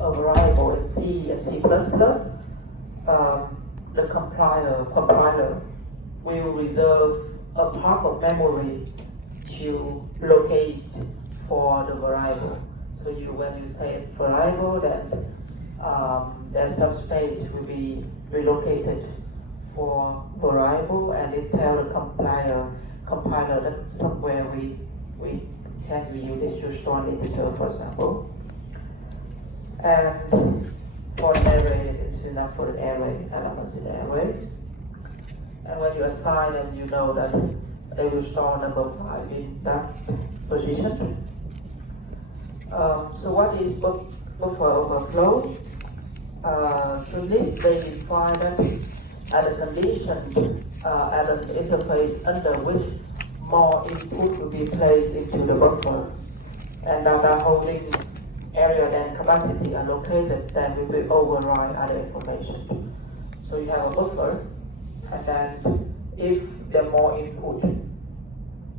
a variable in C and C++, the compiler will reserve a part of memory to locate for the variable. So when you say variable, then there's some space will be relocated for variable, and it tells the compiler that somewhere we can use it to store an integer, for example. And for an array, it's enough for an array, elements in the array. And when you assign them, you know that they will store number 5 in that position. So what is buffer overflow? So this they define that as a condition at an interface under which more input will be placed into the buffer, and data holding area and capacity are located, then we will override other information. So you have a buffer, and then if there are more input,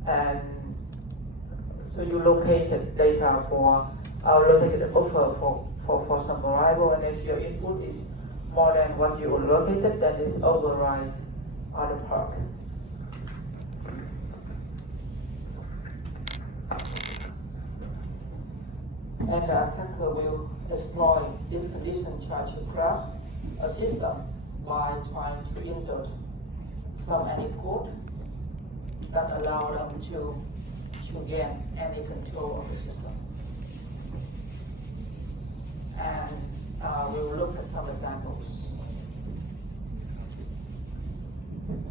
and so you located data located the buffer for some variable, and if your input is more than what you allocated, then it's override other part. And the attacker will exploit this condition try to crash a system by trying to insert some any code that allow them to gain any control of the system. And we will look at some examples.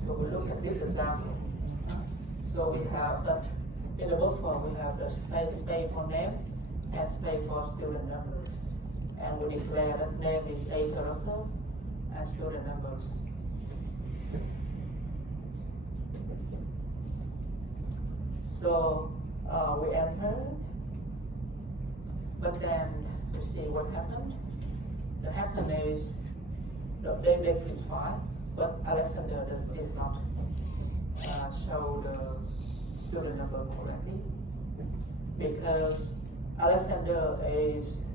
So we look at this example. So we have that in the buffer we have the space for name and space for student numbers. And we declare that name is 8 characters and student numbers. So we enter it, but then we see what happened. The happen is the date is fine, but Alexander does not show the student number correctly, because Alexander is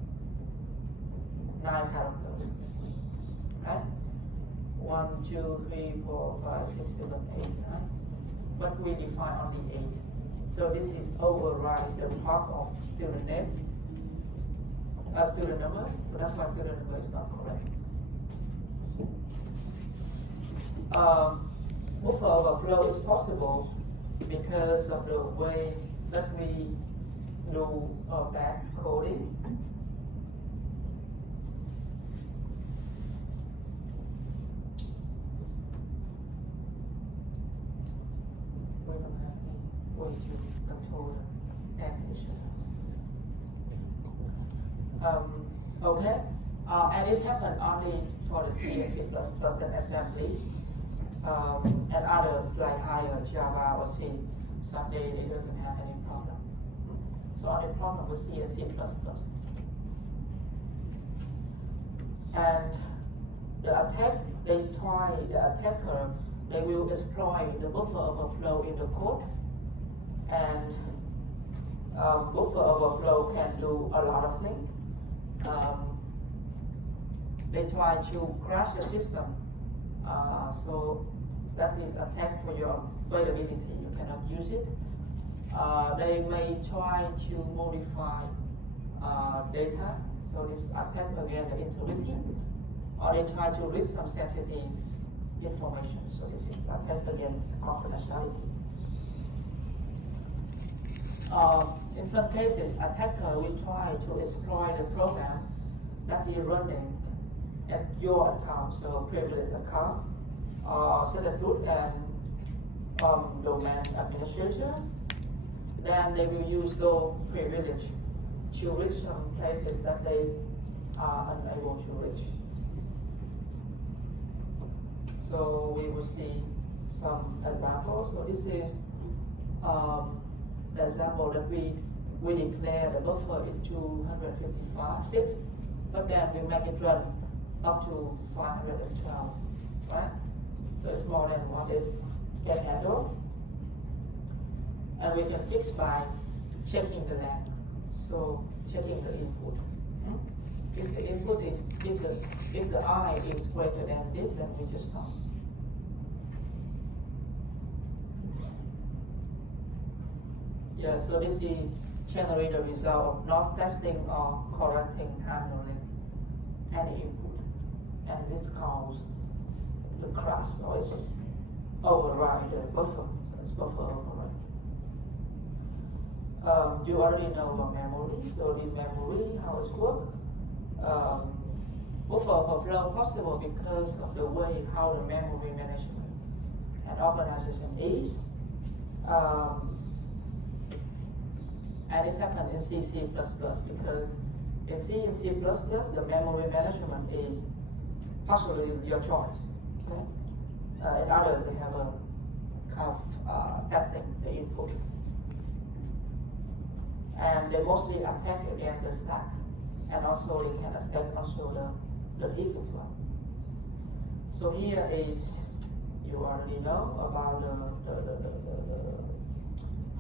9 characters, right? 1, 2, 3, 4, 5, 6, 7, 8, right? But we define only 8. So this is override the part of student name, student number. So that's why student number is not correct. Buffer overflow is possible because of the way that we do back coding. We don't have any way to control the animation. Okay, and this happened only for the C and C++ and assembly, and others like higher Java or C, so it doesn't have any problem. So only problem with C and C++. And the attacker, they will exploit the buffer overflow in the code, and buffer overflow can do a lot of things. They try to crash the system, so that is attack for your availability. You cannot use it. They may try to modify data, so this attack again the integrity, or they try to read some sensitive information, so this is attack against confidentiality. In some cases, attacker will try to exploit the program that is running at your account, so privileged account, set root and domain administrator. Then they will use those privilege to reach some places that they are unable to reach. So we will see some examples. So this is the example that we declare the buffer in 255.6, but then we make it run up to 512, right? So it's more than what it can handle. And we can fix by checking the length, so checking the input. If the input is, if the I is greater than this, then we just stop. Yeah, so this is generally the result of not testing or correcting handling any input. And this causes the crash, or it's override the buffer. So it's buffer override. You already know about memory. So in memory, how it works. Buffer overflow possible because of the way how the memory management and organization is. And this happens in C because in C and C++, the memory management is partially your choice. Okay? In others, they have a kind of testing the input. And they mostly attack again the stack. And also they can attack also the heap as well. So here is, you already know about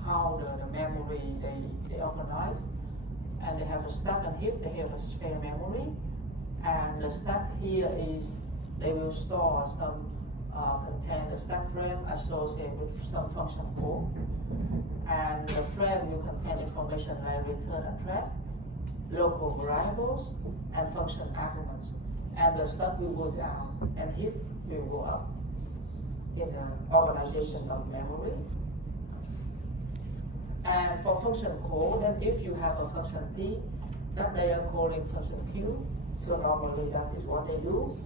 how the memory they organize, and they have a stack and heap, they have a spare memory, and the stack here is, they will store some contain the stack frame associated with some function call, and the frame will contain information like return address, local variables, and function arguments, and the stack will go down, and heap will go up in the organization of memory. And for function call, then if you have a function P, that they are calling function Q. So normally that is what they do.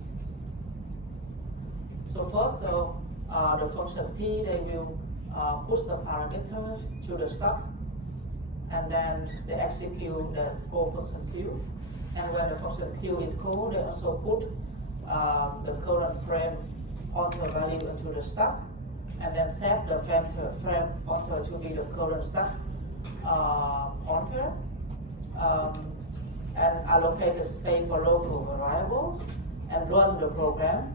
So first the function P, they will push the parameters to the stack, and then they execute the call function Q. And when the function Q is called, they also put the current frame pointer value into the stack, and then set the frame pointer to be the current stack pointer, and allocate the space for local variables, and run the program.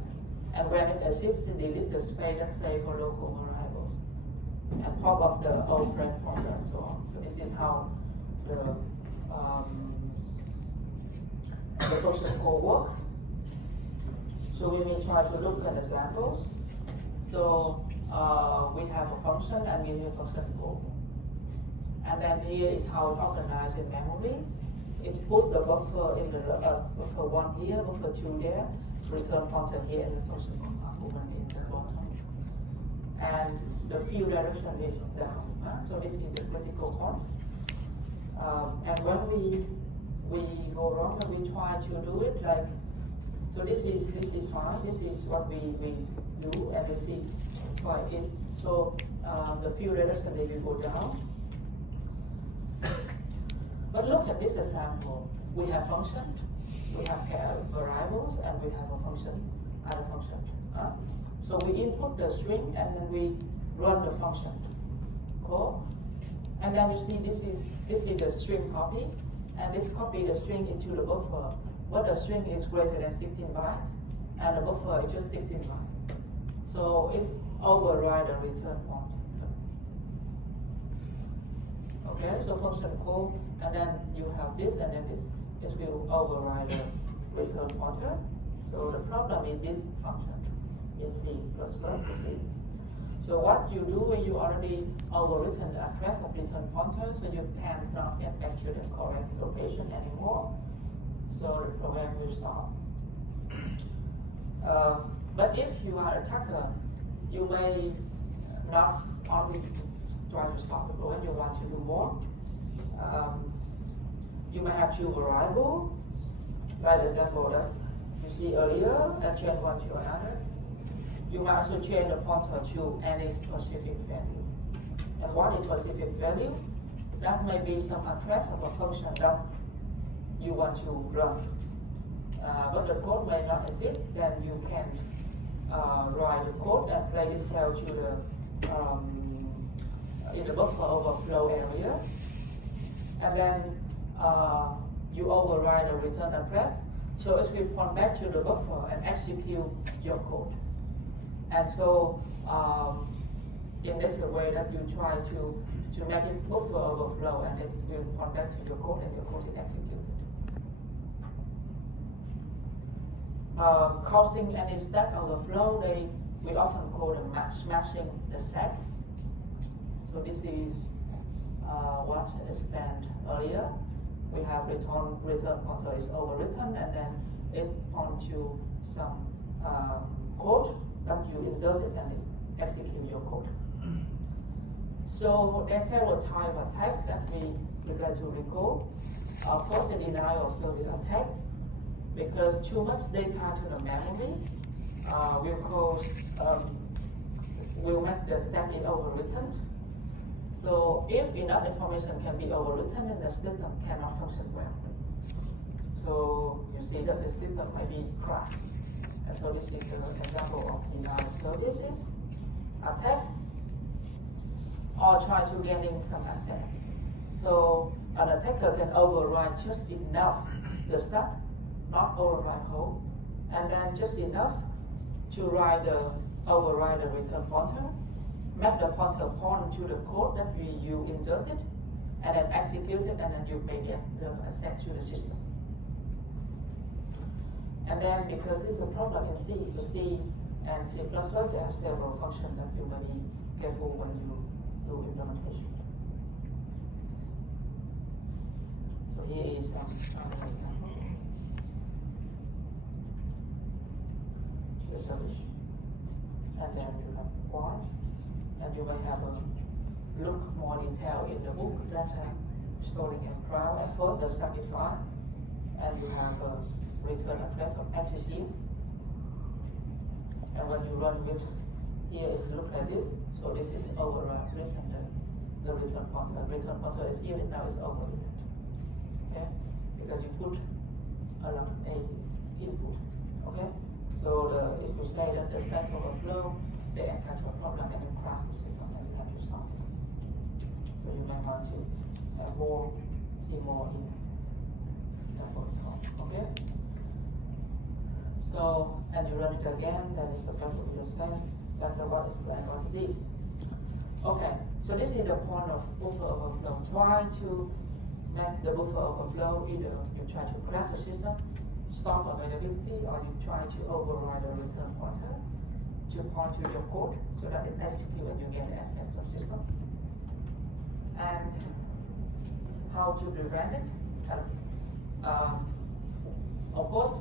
And when it exists, delete the space that's saved for local variables, and pop up the old frame pointer and so on. So this is how the function call work. So we may try to look at examples. So we have a function and we have a function call. And then here is how it's organized in memory. It's put the buffer in the buffer 1 here, buffer 2 there, return pointer here, and the function argument in the bottom. And the field direction is down. So this is the critical point. And when we go wrong and we try to do it like, so this is fine. This is what we do, and we see why it. So the field direction they will go down. But look at this example. We have function, we have variables, and we have a function, other function. So we input the string, and then we run the function call. And then you see this is the string copy, and this copy the string into the buffer. But the string is greater than 16 bytes, and the buffer is just 16 bytes. So it's override the return point. Okay, so function call, and then you have this, and then this will override the return pointer. So the problem is this function in C++, you see. So what you do when you already overwritten the address of return pointer, so you cannot get back to the correct location anymore. So the program will stop. But if you are an attacker, you may not only try to stop the program, you want to do more. You may have two variables, like the example that you see earlier, and change one to another. You might also change the pointer to any specific value. And what is specific value? That may be some address of a function that you want to run. But the code may not exist, then you can write the code and play this cell to the in the buffer overflow area, and then you override the return address, so it will point back to the buffer and execute your code. And so in this way that you try to make it buffer overflow, and it will point back to your code, and your code is executed. causing any stack overflow, we often call them smashing the stack. So this is what I explained earlier. We have return pointer is overwritten, and then it's onto some code that you inserted and it's execute your code. So there's several types of attack that we would like to recall. First, the denial of service attack, because too much data to the memory will make the stack be overwritten. So if enough information can be overwritten, then the system cannot function well. So you see that the system might be crashed. And so this is an example of denial of services attack, or try to gaining some asset. So an attacker can override just enough the stack, not override whole, and then just enough to override the return pointer, make the pointer point to the code that you inserted, and then execute it, and then you may get the asset to the system. And then because this is a problem in C, so C and C++, they have several functions that you may be careful when you do implementation. So here is an example. The solution. And then you have white, and you may have a look more detail in the book that storing in cloud. At first, the stack is fine, and you have a return address of XCC. And when you run it, here is look like this. So this is overwritten the return pointer. Return pointer is even now is overwritten. Okay, because you put a lot of input. Okay, so if you say that the stack overflow, they encounter a problem and then crash the system, and you have to stop it. So you may want to see more in examples. Okay. So, and you run it again, that is the perfectly the same. That's what is going on Z. Okay, so this is the point of buffer overflow. Try to make the buffer overflow, either you try to crash the system, stop availability, or you try to override the return pointer to point to your code so that it executes when you get access to the system. And how to prevent it? Of course,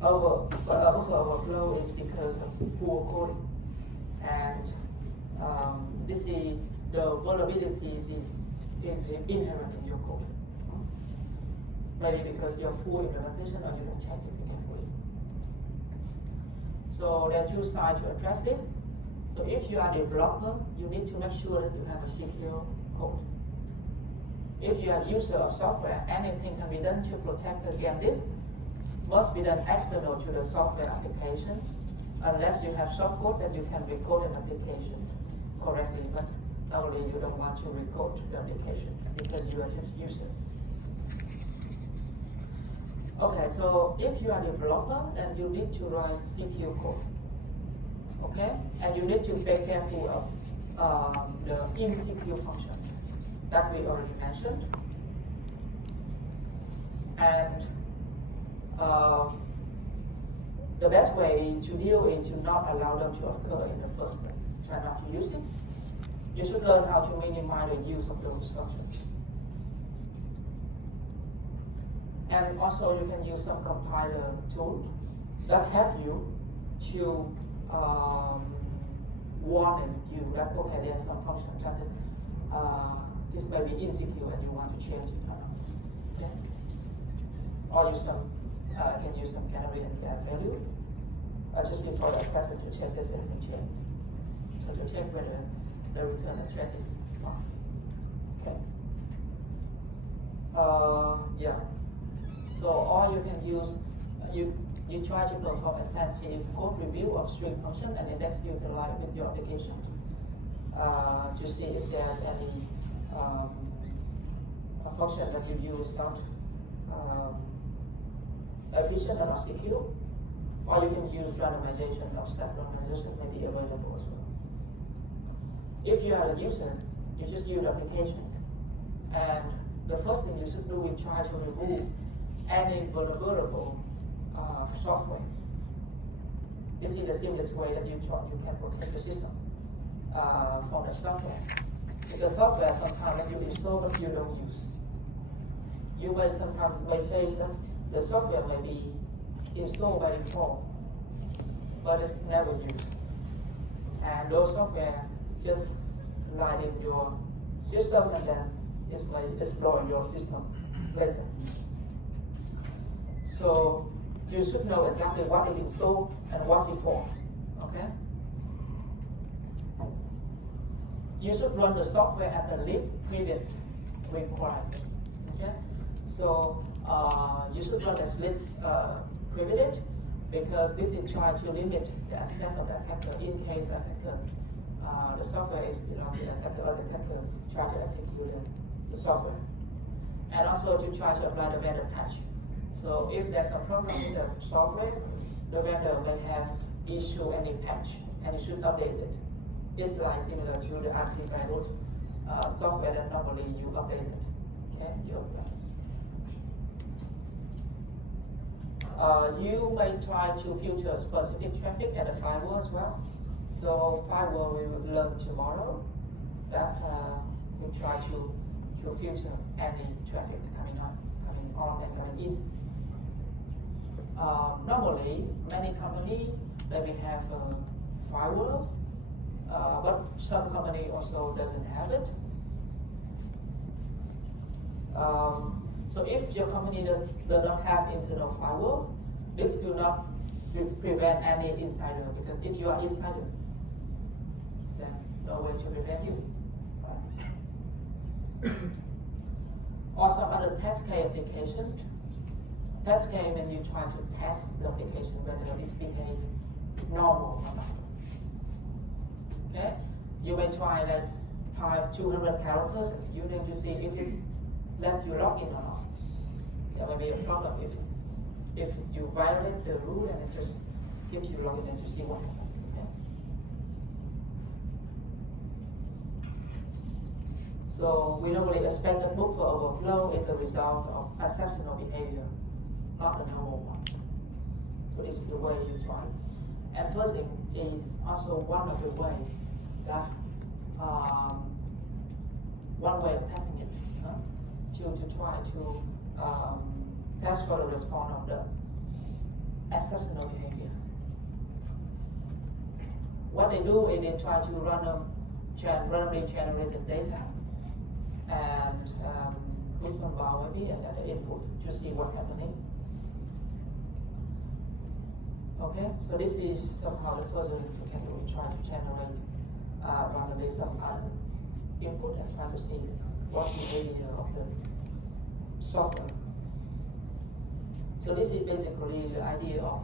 buffer overflow is because of poor coding, and this is the vulnerabilities is inherent in your code. Maybe because you're poor implementation or you don't check it carefully. So there are two sides to address this. So if you are a developer, you need to make sure that you have a secure code. If you are a user of software, anything can be done to protect against this. Must be done external to the software application, unless you have softcode that you can recode an application correctly, but normally you don't want to recode the application because you are just user. Okay, so if you are a developer, then you need to write secure code. Okay, and you need to be careful of the insecure function that we already mentioned. And the best way to deal is to not allow them to occur in the first place. Try not to use it. You should learn how to minimize the use of those functions. And also you can use some compiler tool that help you to warn you that okay, there's some function that this may be insecure and you want to change it. Okay? Or use some can use some canary and get value just before the passage to check this anything changed. So to check whether the return address is fine. Okay. Yeah. So or you can use you try to perform advanced code review of string function and index utilize with your application to see if there's any function that you use not efficient and not secure, or you can use randomization or step randomization may be available as well. If you are a user, you just use the application, and the first thing you should do is try to remove any vulnerable software. This is the simplest way that you can protect the system from the software. Because software sometimes that you install but you don't use. You may sometimes face that the software may be installed by default, but it's never used. And those software just lie in your system and then it may explode your system later. So you should know exactly what is installed and what's it for. Okay? You should run the software at the least previous requirement. Okay? So you should run at least privilege, because this is trying to limit the access of the attacker in case the attacker, the software is belonging to the attacker or the attacker try to execute the software. And also to try to apply the vendor patch. So if there's a problem with the software, the vendor may have issue any patch and you should update it. It's like similar to the antivirus software that normally you update it. Okay, you update. You may try to filter specific traffic at the firewall as well. So firewall we will learn tomorrow that we try to filter any traffic coming on and coming in. Normally, many companies maybe have firewalls, but some company also doesn't have it. So if your company does not have internal firewalls, this will not prevent any insider, because if you are insider, then no way to prevent you. Right? Or some other test case application. Test case when you try to test the application whether it behave normal or not. Okay? You may try like type 200 characters as a unit to see if it's let you log in or not. There may be a problem if you violate the rule and it just gives you login and to see what happens. Okay? So we normally expect that buffer overflow is the result of exceptional behavior, not the normal one. So this is the way you try. And flooding is also one of the ways that one way of testing it. To try to test for the response of the exceptional behavior. What they do is they try to randomly generate the data and put some boundary and the input to see what's happening. Okay, so this is somehow the first thing we can do. We try to generate randomly some other input and try to see what behavior of the software. So this is basically the idea of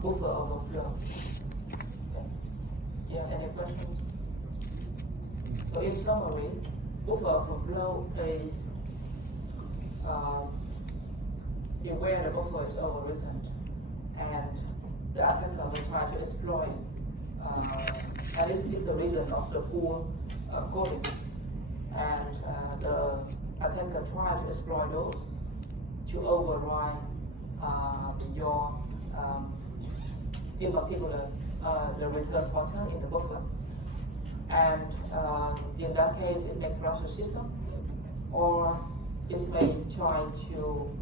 buffer overflow. Okay. Yeah, any questions? So in summary, buffer overflow is where the buffer is overwritten and the attacker will try to exploit. And this is the reason of the poor coding. And the attacker try to exploit those to override your, in particular, the return pointer in the buffer. And in that case, it may crash the system, or it may try to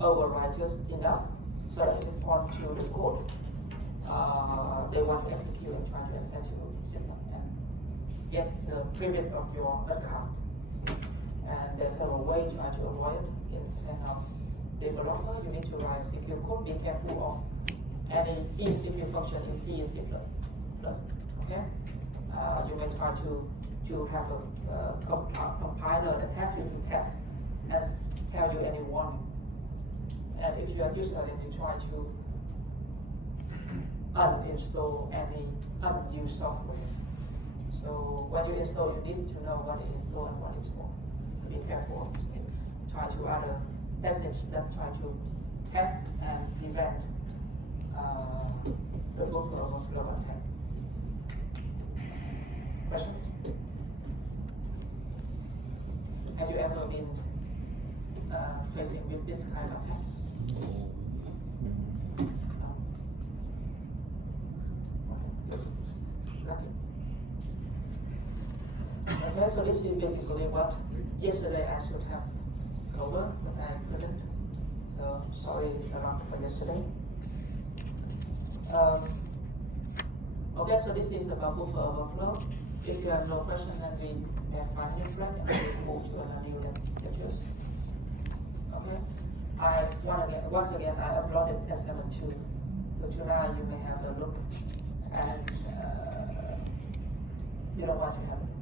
override just enough so that it can point to the code they want to execute and try to access your system and get the privilege of your account. And there's several ways to try to avoid it. Instead of developer, you need to write secure code. Be careful of any in-CPU function in C and C++. Okay? You may try to have a compiler that has you to test and tell you any warning. And if you are a user, then you try to uninstall any unused software. So when you install, you need to know what it install and what it's for. Be careful of this thing. Try to other techniques that try to test and prevent the buffer overflow attack. Question? Have you ever been facing with this kind of attack? so this is basically what yesterday I should have covered, but I couldn't. So sorry about for yesterday. Okay, so this is about buffer overflow. If you have no question, then we have 5 minutes left and we'll move to a new lectures. Okay. Once again, I uploaded SM2. So tonight you may have a look, and you don't want to have it.